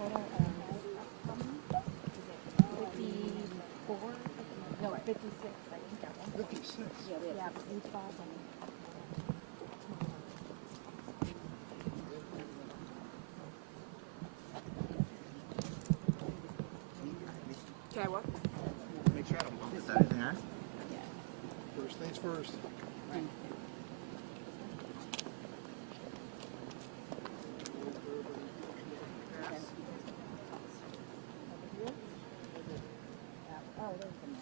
total of 54, no, 56, I think that one. 56. Yeah, but we bought them. Okay, what? Make sure I don't miss anything, huh? First things first. Oh, there's the one.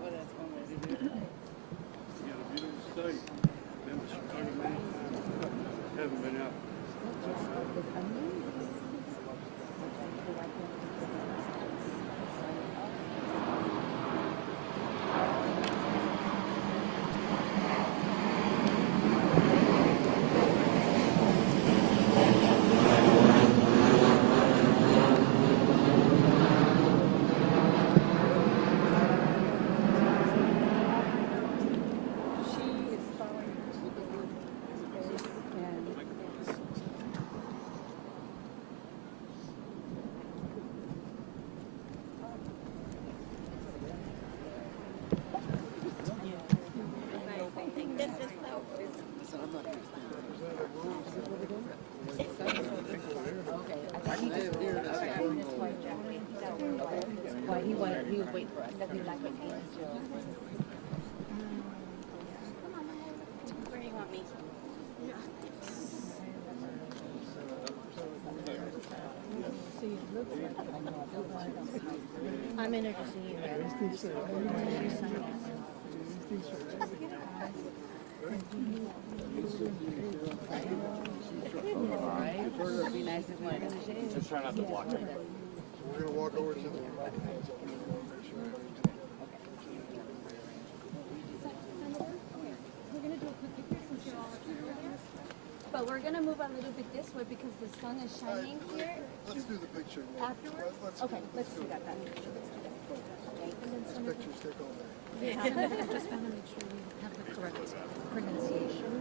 Well, that's one way to do it. You got a beautiful state. Been to Chicago many times. Haven't been out. Why he was waiting for us. Where do you want me? I'm introducing you. It'd be nice if one. Just try not to block it. We're going to walk over to the But we're gonna move a little bit this way because the sun is shining here. Let's do the picture. Afterwards? Okay, let's do that then. These pictures take all day. Just want to make sure we have the correct pronunciation.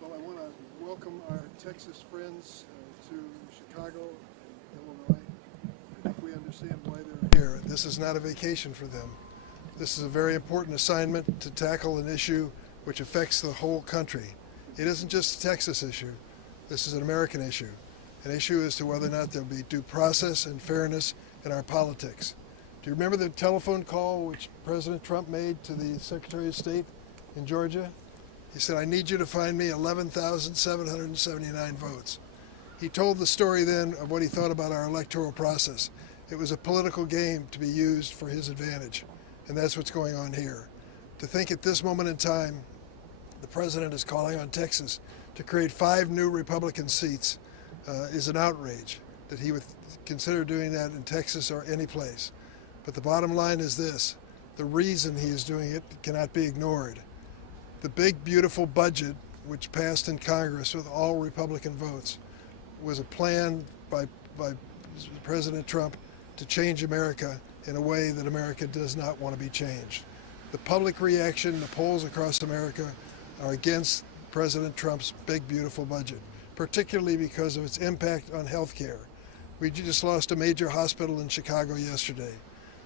Well, I want to welcome our Texas friends to Chicago, Illinois. I think we understand why they're here. This is not a vacation for them. This is a very important assignment to tackle an issue which affects the whole country. It isn't just a Texas issue. This is an American issue. An issue as to whether or not there'll be due process and fairness in our politics. Do you remember the telephone call which President Trump made to the Secretary of State in Georgia? He said, I need you to find me 11,779 votes. He told the story then of what he thought about our electoral process. It was a political game to be used for his advantage, and that's what's going on here. To think at this moment in time, the president is calling on Texas to create 5 new Republican seats is an outrage that he would consider doing that in Texas or any place. But the bottom line is this: the reason he is doing it cannot be ignored. The big, beautiful budget, which passed in Congress with all Republican votes, was a plan by President Trump to change America in a way that America does not want to be changed. The public reaction, the polls across America are against President Trump's big, beautiful budget, particularly because of its impact on health care. We just lost a major hospital in Chicago yesterday.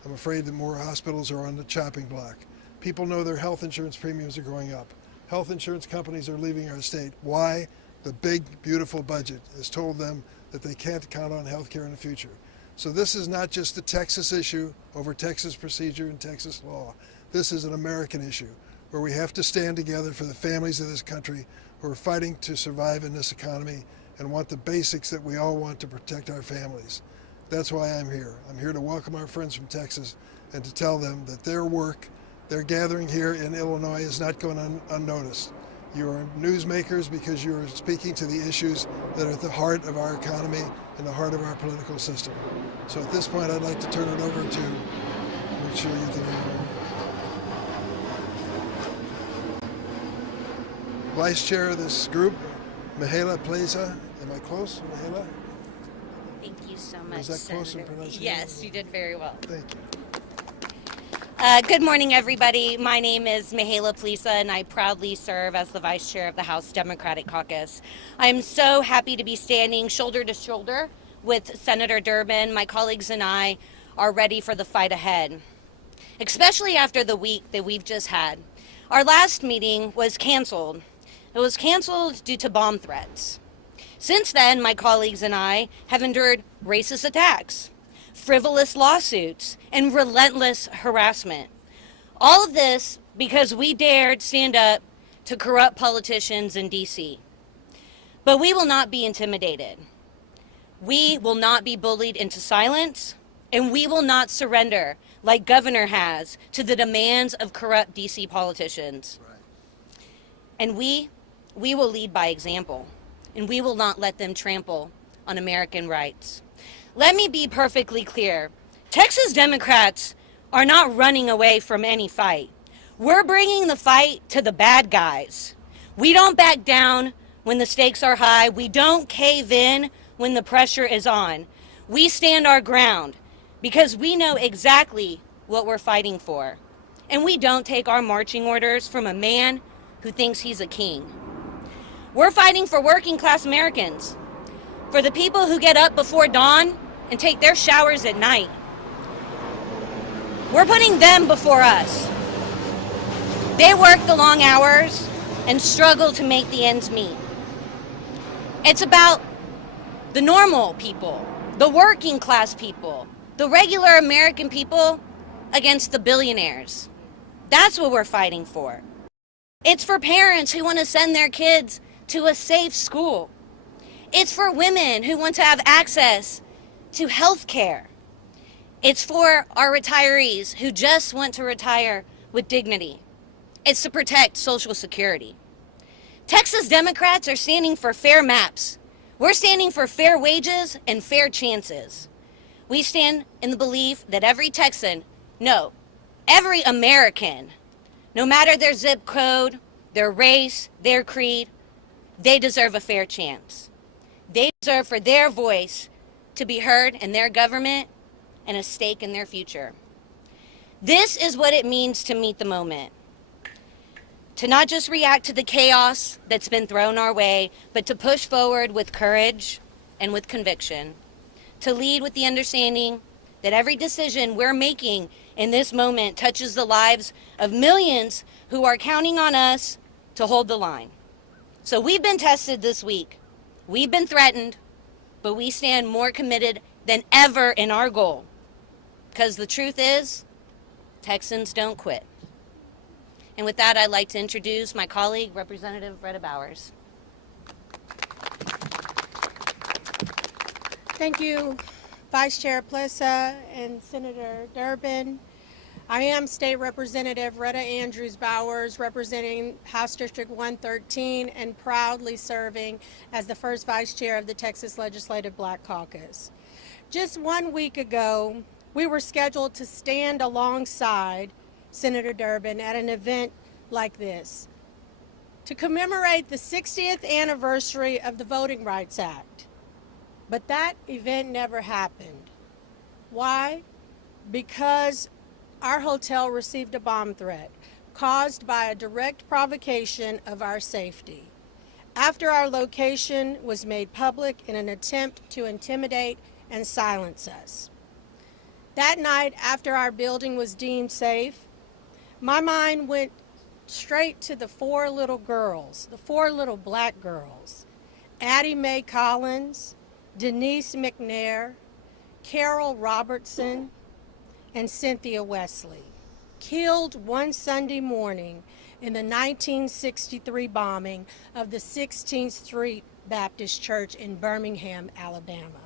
I'm afraid that more hospitals are on the chopping block. People know their health insurance premiums are going up. Health insurance companies are leaving our state. Why? The big, beautiful budget has told them that they can't count on health care in the future. So this is not just a Texas issue over Texas procedure and Texas law. This is an American issue where we have to stand together for the families of this country who are fighting to survive in this economy and want the basics that we all want to protect our families. That's why I'm here. I'm here to welcome our friends from Texas and to tell them that their work, their gathering here in Illinois is not going unnoticed. You are newsmakers because you are speaking to the issues that are at the heart of our economy and the heart of our political system. So at this point, I'd like to turn it over to, make sure you can, Vice Chair of this group, Mihaela Plaza. Am I close, Mihaela? Thank you so much, Was that close in Senator. pronunciation? Yes, you did very well. Thank you. Good morning, everybody. My name is Mihaela Plaza, and I proudly serve as the Vice Chair of the House Democratic Caucus. I'm so happy to be standing shoulder to shoulder with Senator Durbin. My colleagues and I are ready for the fight ahead, especially after the week that we've just had. Our last meeting was canceled. It was canceled due to bomb threats. Since then, my colleagues and I have endured racist attacks, frivolous lawsuits, and relentless harassment. All of this because we dared stand up to corrupt politicians in D.C. But we will not be intimidated. We will not be bullied into silence, and we will not surrender, like Governor has, to the demands of corrupt D.C. politicians. Right. And we will lead by example, and we will not let them trample on American rights. Let me be perfectly clear. Texas Democrats are not running away from any fight. We're bringing the fight to the bad guys. We don't back down when the stakes are high. We don't cave in when the pressure is on. We stand our ground because we know exactly what we're fighting for. And we don't take our marching orders from a man who thinks he's a king. We're fighting for working class Americans, for the people who get up before dawn and take their showers at night. We're putting them before us. They work the long hours and struggle to make the ends meet. It's about the normal people, the working class people, the regular American people against the billionaires. That's what we're fighting for. It's for parents who want to send their kids to a safe school. It's for women who want to have access to health care. It's for our retirees who just want to retire with dignity. It's to protect Social Security. Texas Democrats are standing for fair maps. We're standing for fair wages and fair chances. We stand in the belief that every Texan, no, every American, no matter their zip code, their race, their creed, they deserve a fair chance. They deserve for their voice to be heard in their government and a stake in their future. This is what it means to meet the moment. To not just react to the chaos that's been thrown our way, but to push forward with courage and with conviction. To lead with the understanding that every decision we're making in this moment touches the lives of millions who are counting on us to hold the line. So we've been tested this week. We've been threatened, but we stand more committed than ever in our goal. Because the truth is, Texans don't quit. And with that, I'd like to introduce my colleague, Representative Retta Bowers. Thank you, Vice Chair Plaza and Senator Durbin. I am State Representative Retta Andrews Bowers, representing House District 113 and proudly serving as the first Vice Chair of the Texas Legislative Black Caucus. Just 1 week ago, we were scheduled to stand alongside Senator Durbin at an event like this to commemorate the 60th anniversary of the Voting Rights Act. But that event never happened. Why? Because our hotel received a bomb threat caused by a direct provocation of our safety. After our location was made public in an attempt to intimidate and silence us. That night, after our building was deemed safe, my mind went straight to the four little girls, the four little black girls, Addie Mae Collins, Denise McNair, Carol Robertson, and Cynthia Wesley, killed one Sunday morning in the 1963 bombing of the 16th Street Baptist Church in Birmingham, Alabama.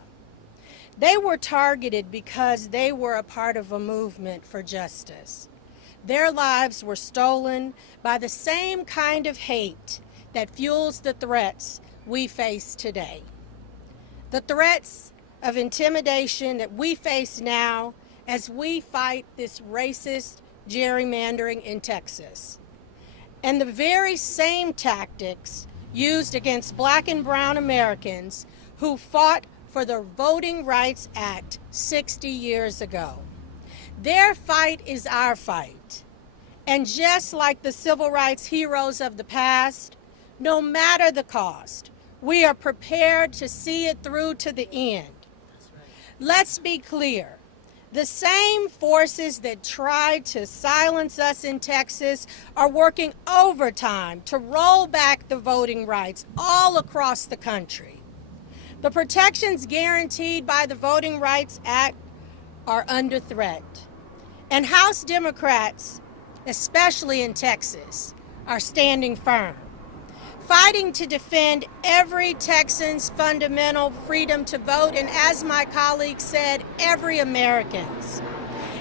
They were targeted because they were a part of a movement for justice. Their lives were stolen by the same kind of hate that fuels the threats we face today. The threats of intimidation that we face now as we fight this racist gerrymandering in Texas. And the very same tactics used against black and brown Americans who fought for the Voting Rights Act 60 years ago. Their fight is our fight. And just like the civil rights heroes of the past, no matter the cost, we are prepared to see it through to the end. Let's be clear. The same forces that tried to silence us in Texas are working overtime to roll back the voting rights all across the country. The protections guaranteed by the Voting Rights Act are under threat. And House Democrats, especially in Texas, are standing firm, fighting to defend every Texan's fundamental freedom to vote, and as my colleague said, every American's.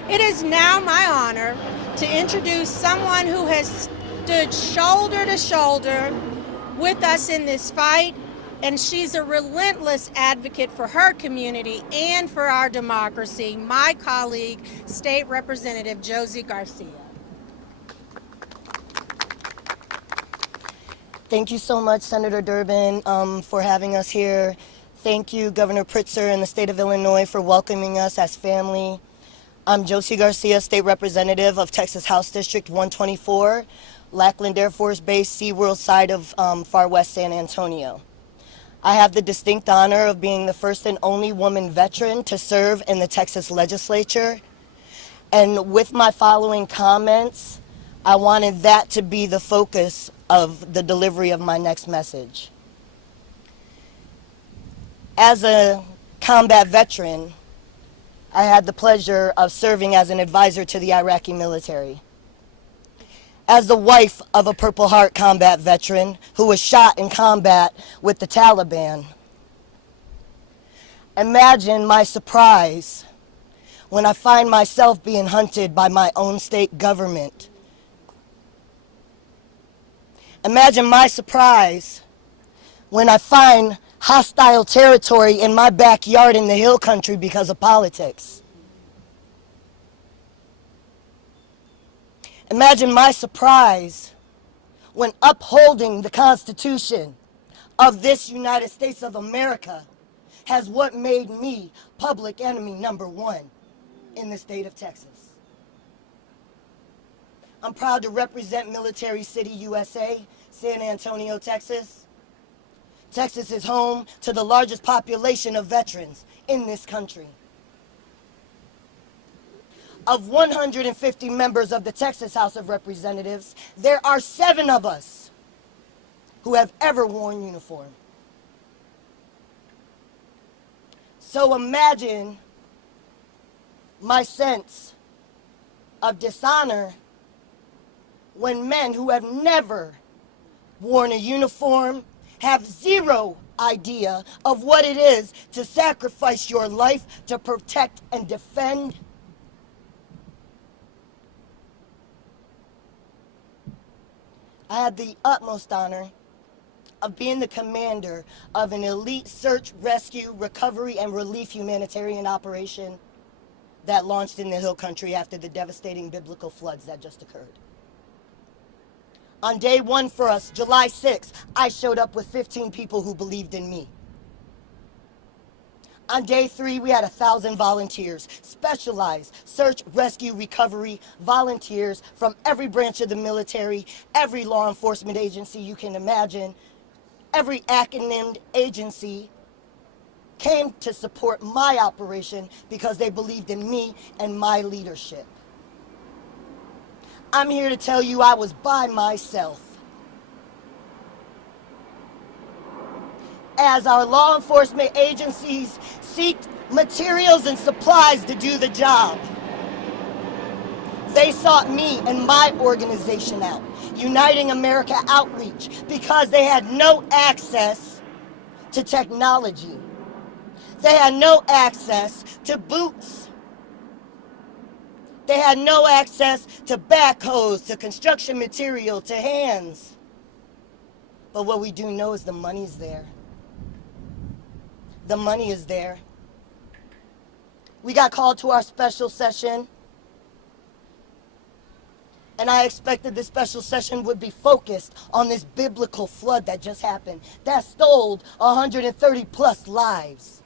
It is now my honor to introduce someone who has stood shoulder to shoulder with us in this fight, and she's a relentless advocate for her community and for our democracy, my colleague, State Representative Josie Garcia. Thank you so much, Senator Durbin, for having us here. Thank you, Governor Pritzker and the state of Illinois for welcoming us as family. I'm Josie Garcia, State Representative of Texas House District 124, Lackland Air Force Base, SeaWorld side of far west San Antonio. I have the distinct honor of being the first and only woman veteran to serve in the Texas legislature. And with my following comments, I wanted that to be the focus of the delivery of my next message. As a combat veteran, I had the pleasure of serving as an advisor to the Iraqi military. As the wife of a Purple Heart combat veteran who was shot in combat with the Taliban, imagine my surprise when I find myself being hunted by my own state government. Imagine my surprise when I find hostile territory in my backyard in the hill country because of politics. Imagine my surprise when upholding the Constitution of this United States of America has what made me public enemy number one in the state of Texas. I'm proud to represent Military City, USA, San Antonio, Texas. Texas is home to the largest population of veterans in this country. Of 150 members of the Texas House of Representatives, there are 7 of us who have ever worn uniform. So imagine my sense of dishonor when men who have never worn a uniform have zero idea of what it is to sacrifice your life to protect and defend. I had the utmost honor of being the commander of an elite search, rescue, recovery, and relief humanitarian operation that launched in the Hill Country after the devastating biblical floods that just occurred. On day 1 for us, July 6th, I showed up with 15 people who believed in me. On day 3, we had 1,000 volunteers, specialized search, rescue, recovery volunteers from every branch of the military, every law enforcement agency you can imagine, every acronymed agency came to support my operation because they believed in me and my leadership. I'm here to tell you I was by myself. As our law enforcement agencies seeked materials and supplies to do the job, they sought me and my organization out, Uniting America Outreach, because they had no access to technology. They had no access to boots. They had no access to backhoes, to construction material, to hands. But what we do know is the money's there. The money is there. We got called to our special session, and I expected this special session would be focused on this biblical flood that just happened, that stole 130 plus lives.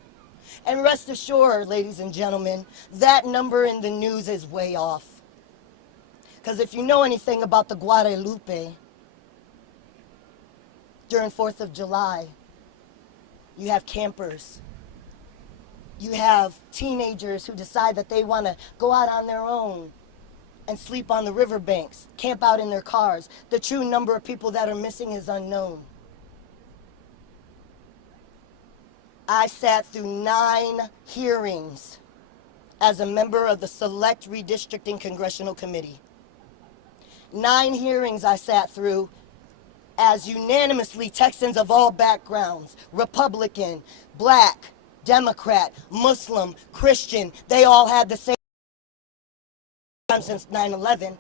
And rest assured, ladies and gentlemen, that number in the news is way off. Because if you know anything about the Guadalupe, during 4th of July, you have campers. You have teenagers who decide that they want to go out on their own and sleep on the riverbanks, camp out in their cars. The true number of people that are missing is unknown. I sat through 9 hearings as a member of the Select Redistricting Congressional Committee. 9 hearings I sat through as unanimously Texans of all backgrounds, Republican, Black, Democrat, Muslim, Christian, they all had the same time since 9/11.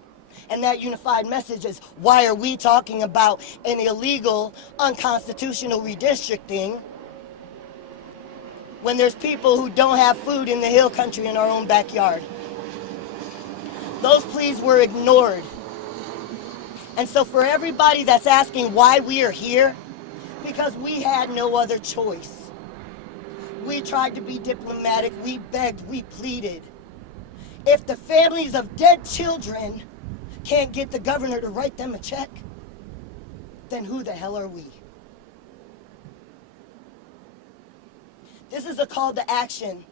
And that unified message is, why are we talking about an illegal, unconstitutional redistricting when there's people who don't have food in the hill country in our own backyard? Those pleas were ignored. And so for everybody that's asking why we are here, because we had no other choice. We tried to be diplomatic, we begged, we pleaded. If the families of dead children can't get the governor to write them a check, then who the hell are we? This is a call to action.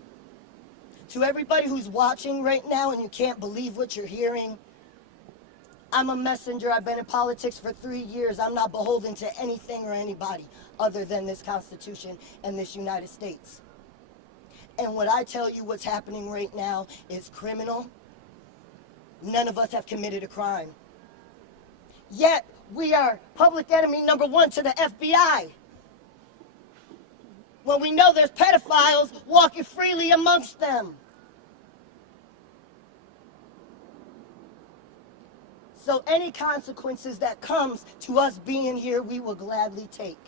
To everybody who's watching right now and you can't believe what you're hearing, I'm a messenger. I've been in politics for 3 years. I'm not beholden to anything or anybody other than this Constitution and this United States. And when I tell you what's happening right now is criminal, none of us have committed a crime. Yet, we are public enemy number 1 to the FBI. When we know there's pedophiles walking freely amongst them. So any consequences that comes to us being here, we will gladly take.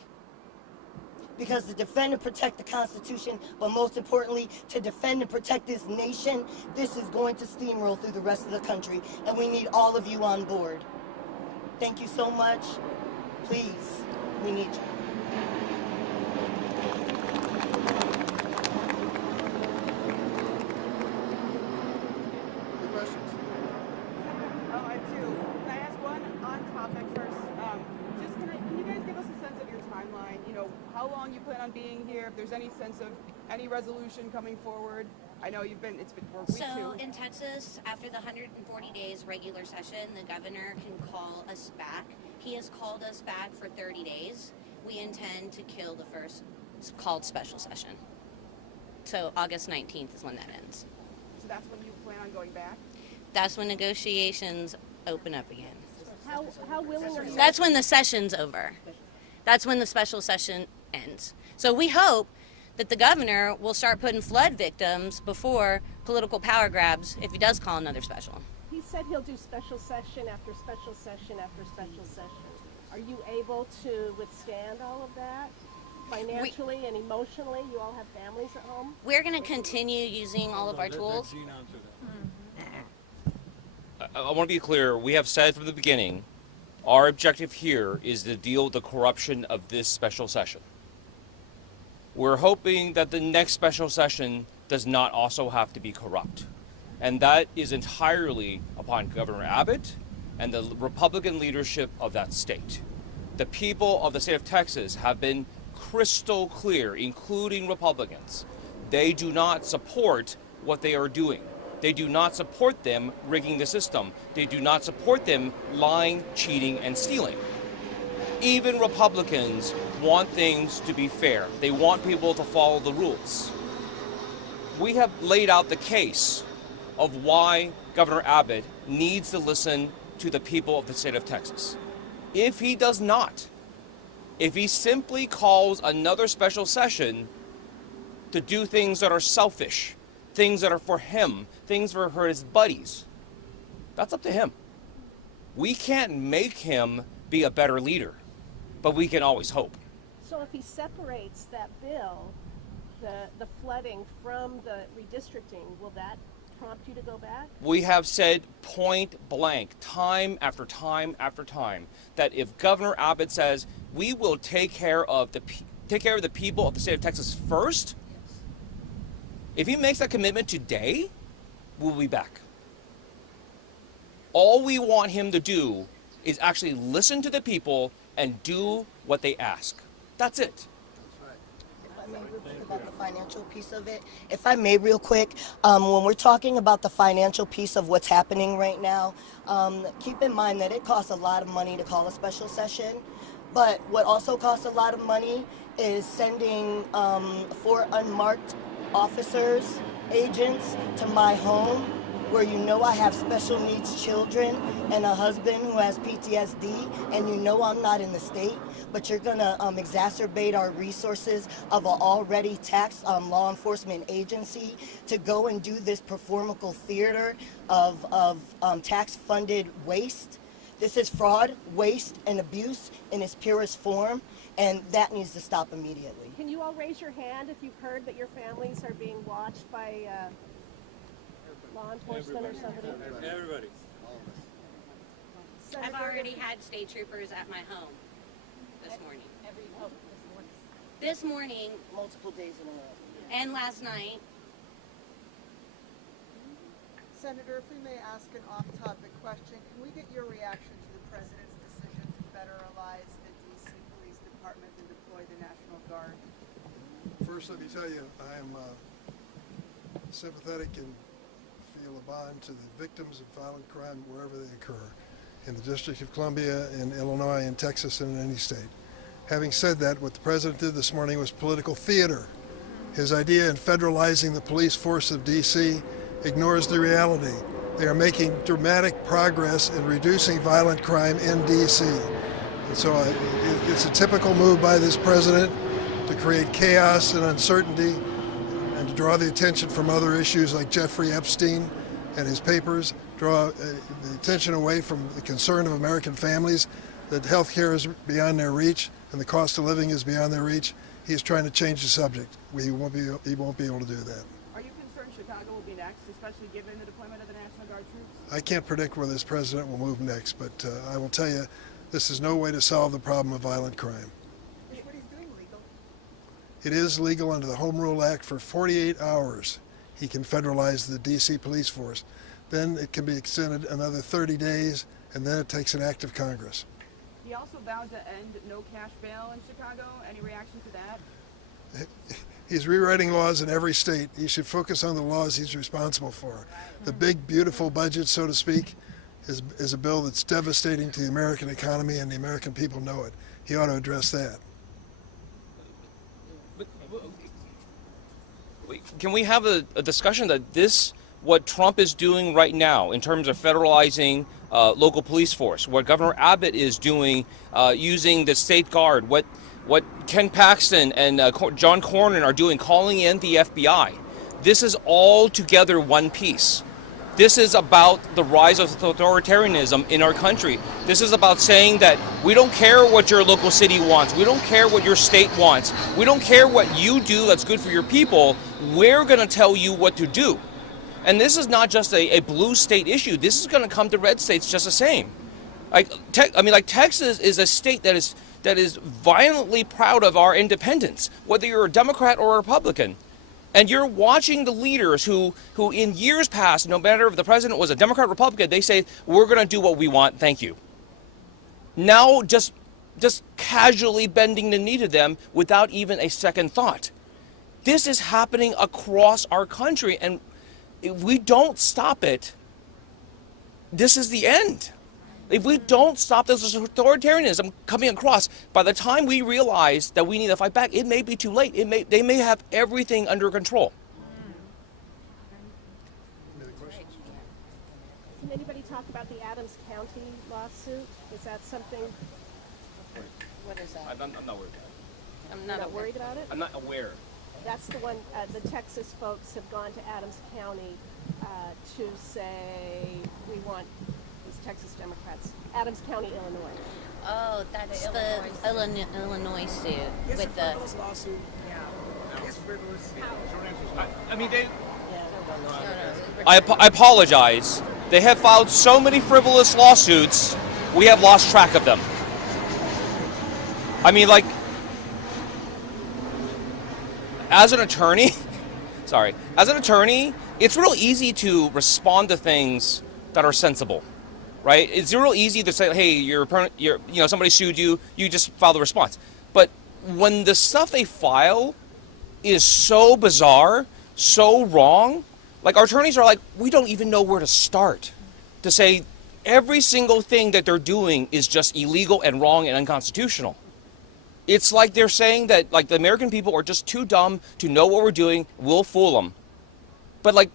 Because to defend and protect the Constitution, but most importantly, to defend and protect this nation, this is going to steamroll through the rest of the country, and we need all of you on board. Thank you so much. Please, we need you. Any questions? Oh, I have 2. Can I ask one on topic first? Can you guys give us a sense of your timeline? You know, how long you plan on being here? If there's any sense of any resolution coming forward? I know it's been for weeks. So in Texas, after the 140 days regular session, the governor can call us back. He has called us back for 30 days. We intend to kill the first called special session. So August 19th is when that ends. So that's when you plan on going back? That's when negotiations open up again. How willing are you? That's when the session's over. That's when the special session ends. So we hope that the governor will start putting flood victims before political power grabs if he does call another special. He said he'll do special session after special session after special session. Are you able to withstand all of that? Financially and emotionally? You all have families at home? We're going to continue using all of our tools. I want to be clear. We have said from the beginning, our objective here is to deal with the corruption of this special session. We're hoping that the next special session does not also have to be corrupt. And that is entirely upon Governor Abbott and the Republican leadership of that state. The people of the state of Texas have been crystal clear, including Republicans. They do not support what they are doing. They do not support them rigging the system. They do not support them lying, cheating, and stealing. Even Republicans want things to be fair. They want people to follow the rules. We have laid out the case of why Governor Abbott needs to listen to the people of the state of Texas. If he does not, if he simply calls another special session to do things that are selfish, things that are for him, things for his buddies, that's up to him. We can't make him be a better leader, but we can always hope. So if he separates that bill, the flooding from the redistricting, will that prompt you to go back? We have said point blank, time after time after time, that if Governor Abbott says we will take care of the people of the state of Texas first, if he makes that commitment today, we'll be back. All we want him to do is actually listen to the people and do what they ask. That's it. If I may real quick about the financial piece of it. If I may real quick, when we're talking about the financial piece of what's happening right now, keep in mind that it costs a lot of money to call a special session. But what also costs a lot of money is sending 4 unmarked officers, agents to my home, where you know I have special needs children and a husband who has PTSD, and you know I'm not in the state, but you're gonna exacerbate our resources of an already taxed law enforcement agency to go and do this performable theater of tax-funded waste. This is fraud, waste, and abuse in its purest form, and that needs to stop immediately. Can you all raise your hand if you've heard that your families are being watched by law enforcement or somebody? Everybody. I've already had state troopers at my home this morning. This morning Multiple days in a row. and last night. Senator, if we may ask an off-topic question, can we get your reaction to the president's decision to federalize the D.C. Police Department and deploy the National Guard? First, let me tell you, I am sympathetic and feel a bond to the victims of violent crime wherever they occur, in the District of Columbia, in Illinois, in Texas, and in any state. Having said that, what the president did this morning was political theater. His idea in federalizing the police force of D.C. ignores the reality. They are making dramatic progress in reducing violent crime in D.C. And so it's a typical move by this president to create chaos and uncertainty and to draw the attention from other issues like Jeffrey Epstein and his papers, draw the attention away from the concern of American families that health care is beyond their reach and the cost of living is beyond their reach. He is trying to change the subject. He won't be able to do that. Are you concerned Chicago will be next, especially given the deployment of the National Guard troops? I can't predict where this president will move next, but I will tell you, this is no way to solve the problem of violent crime. Is what he's doing legal? It is legal under the Home Rule Act. For 48 hours, he can federalize the D.C. police force. Then it can be extended another 30 days, and then it takes an act of Congress. He also vowed to end no cash bail in Chicago. Any reaction to that? He's rewriting laws in every state. He should focus on the laws he's responsible for. The big, beautiful budget, so to speak, is a bill that's devastating to the American economy, and the American people know it. He ought to address that. Can we have a discussion that what Trump is doing right now in terms of federalizing local police force, what Governor Abbott is doing using the state guard, what Ken Paxton and John Cornyn are doing, calling in the FBI, this is all together one piece. This is about the rise of authoritarianism in our country. This is about saying that we don't care what your local city wants. We don't care what your state wants. We don't care what you do that's good for your people. We're going to tell you what to do. And this is not just a blue state issue. This is going to come to red states just the same. Like Texas is a state that is violently proud of our independence, whether you're a Democrat or a Republican. And you're watching the leaders who in years past, no matter if the president was a Democrat or Republican, they say, we're going to do what we want, thank you. Now just just casually bending the knee to them without even a second thought. This is happening across our country, and if we don't stop it, this is the end. If we don't stop this authoritarianism coming across, by the time we realize that we need to fight back, it may be too late. They may have everything under control. Any other questions? Can anybody talk about the Adams County lawsuit? Is that something, What is that? I'm not worried. I'm you're not worried about it? I'm not aware. That's the one, the Texas folks have gone to Adams County to say, we want these Texas Democrats, Adams County, Illinois. Oh, that's the Illinois suit with the. lawsuit. Yeah. It's frivolous. I mean, I apologize. They have filed so many frivolous lawsuits, we have lost track of them. I mean, like, as an attorney, it's real easy to respond to things that are sensible, right? It's real easy to say, hey, somebody sued you, you just file the response. But when the stuff they file is so bizarre, so wrong, like our attorneys are like, we don't even know where to start to say every single thing that they're doing is just illegal and wrong and unconstitutional. It's like they're saying that like the American people are just too dumb to know what we're doing, we'll fool them. But like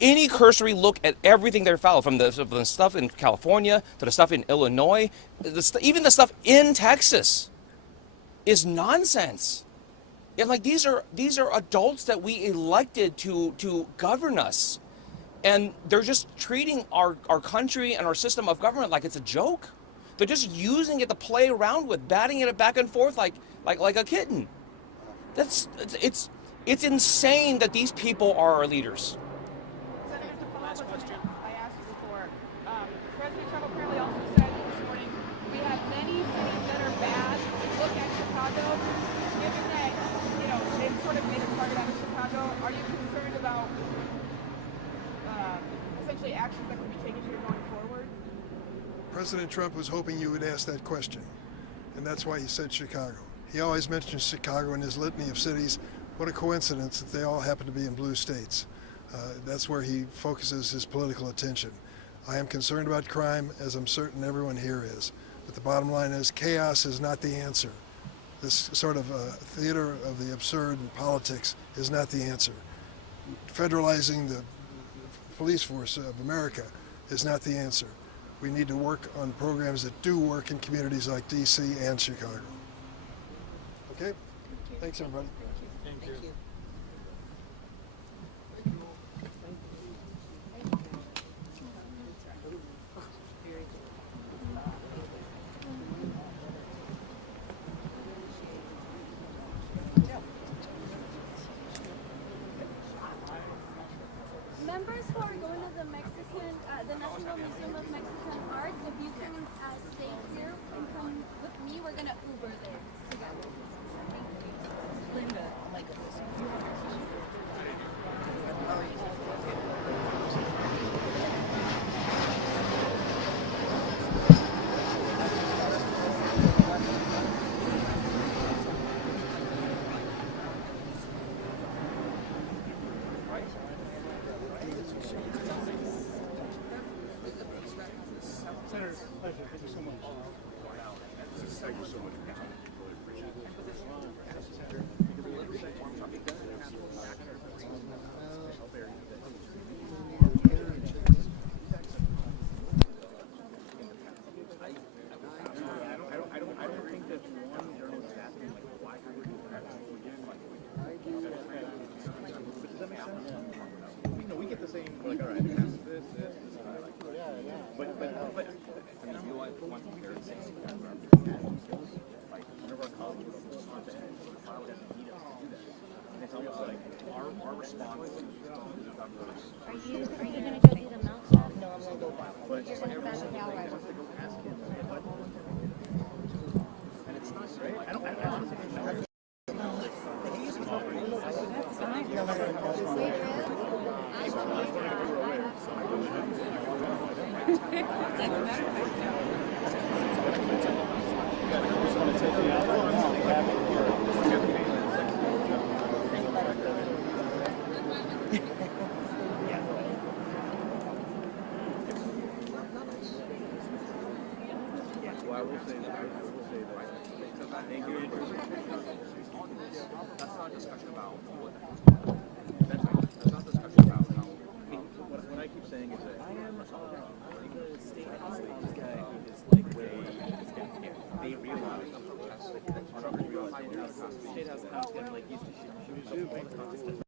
any cursory look at everything they're filed, from the stuff in California to the stuff in Illinois, even the stuff in Texas, is nonsense. And like these are adults that we elected to govern us, and they're just treating our country and our system of government like it's a joke. They're just using it to play around with, batting it back and forth like a kitten. It's insane that these people are our leaders. Senator, to follow up on something I asked you before, President Trump apparently also said this morning, we have many cities that are bad. Look at Chicago. Given that, they've sort of made a target out of Chicago, are you concerned about essentially actions that could be taken here going forward? President Trump was hoping you would ask that question, and that's why he said Chicago. He always mentions Chicago in his litany of cities. What a coincidence that they all happen to be in blue states. That's where he focuses his political attention. I am concerned about crime, as I'm certain everyone here is. But the bottom line is chaos is not the answer. This sort of theater of the absurd in politics is not the answer. Federalizing the police force of America is not the answer. We need to work on programs that do work in communities like D.C. and Chicago. Okay? Thanks, everybody. Thank you. Members who are going to the National Museum of Mexican Arts, if you can stay here and come with me, we're gonna Uber there together. Linda, oh my goodness. Senator, pleasure. Thank you so much. Thank you so much. We get the same, like, all right, this, but I mean, you like one compare the same like one of our colleagues on the file doesn't need us to do that. And it's almost like our response to the government. Are you gonna go do the mouth shot? No, I'm gonna go back. But You're gonna back it out right wants to go ask him, and it's not great. I don't honestly know. Well, I will say that. Thank you. That's not a discussion about what. That's not a discussion about how. What I keep saying is that I am the state house guy who is like they realize truckers realize they have state house like used to shoot